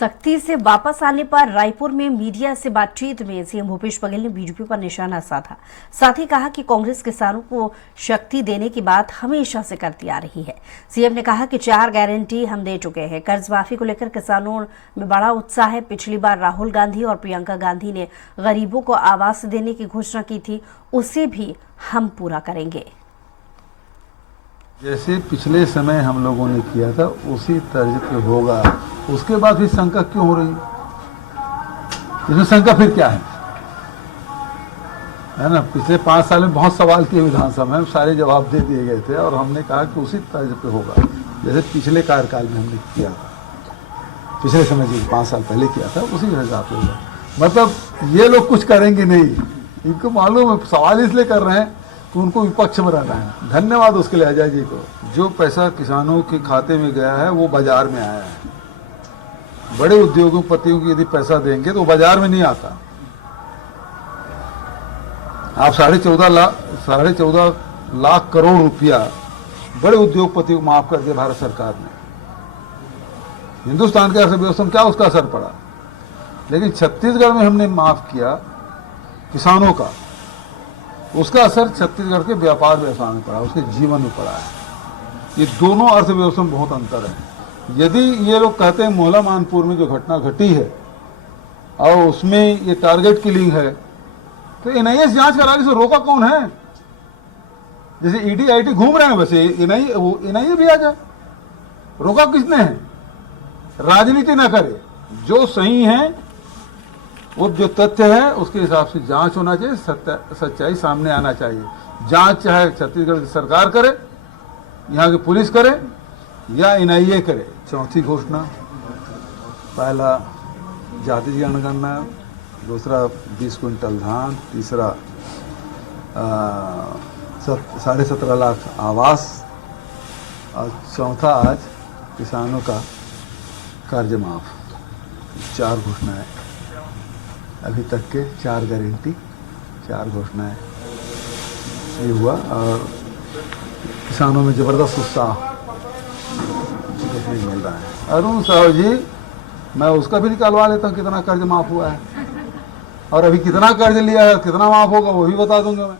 सख्ती से वापस आने पर रायपुर में मीडिया से बातचीत में सीएम भूपेश बघेल ने बीजेपी पर निशाना साधा। साथ ही कहा कि कांग्रेस किसानों को शक्ति देने की बात हमेशा से करती आ रही है। सीएम ने कहा कि 4 गारंटी हम दे चुके हैं। कर्ज माफी को लेकर किसानों में बड़ा उत्साह है। पिछली बार राहुल गांधी और प्रियंका गांधी ने गरीबों को आवास देने की घोषणा की थी, उसे भी हम पूरा करेंगे। जैसे पिछले समय हम लोगों ने किया था उसी तर्ज पे होगा। उसके बाद फिर शंका क्यों हो रही है? इसमें शंका फिर क्या है ना? पिछले 5 साल में बहुत सवाल किए विधानसभा में, सारे जवाब दे दिए गए थे और हमने कहा कि उसी तर्ज पे होगा जैसे पिछले कार्यकाल में हमने किया था। पिछले समय जो 5 साल पहले किया था उसी हिसाब से होगा। मतलब ये लोग कुछ करेंगे नहीं, इनको मालूम है। सवाल इसलिए कर रहे हैं तो उनको विपक्ष में रहना है। धन्यवाद उसके लिए अजय जी को। जो पैसा किसानों के खाते में गया है वो बाजार में आया है। बड़े उद्योगपतियों को यदि पैसा देंगे तो वो बाजार में नहीं आता। आप 14.5 लाख करोड़ रुपया बड़े उद्योगपतियों को माफ कर दिया भारत सरकार ने। हिंदुस्तान के अर्थव्यवस्था में क्या उसका असर पड़ा? लेकिन छत्तीसगढ़ में हमने माफ किया किसानों का, उसका असर छत्तीसगढ़ के व्यापार व्यवसाय में पड़ा, उसके जीवन में पड़ा है। ये दोनों अर्थव्यवस्था में बहुत अंतर है। यदि ये लोग कहते हैं मोहला मानपुर में जो घटना घटी है और उसमें ये टारगेट किलिंग है, तो एनआईए जांच करा के रोका कौन है? जैसे ईडी आईटी घूम रहे हैं, बस एनआईए भी आ जाए। रोका किसने है? राजनीति ना करे, जो सही है वो जो तथ्य है उसके हिसाब से जांच होना चाहिए, सच्चाई सामने आना चाहिए। जांच चाहे छत्तीसगढ़ की सरकार करे, यहाँ की पुलिस करे या एनआईए करे। चौथी घोषणा, पहला जाति जनगणना, दूसरा 20 क्विंटल धान, तीसरा 17.5 लाख आवास और चौथा आज किसानों का कर्ज माफ। 4 घोषणाएं अभी तक के, 4 गारंटी, 4 घोषणाएं ये हुआ और किसानों में जबरदस्त उत्साह देखने को मिल रहा है। अरुण साहू जी, मैं उसका भी निकालवा लेता हूँ कितना कर्ज माफ हुआ है और अभी कितना कर्ज लिया है, कितना माफ होगा वो भी बता दूंगा मैं।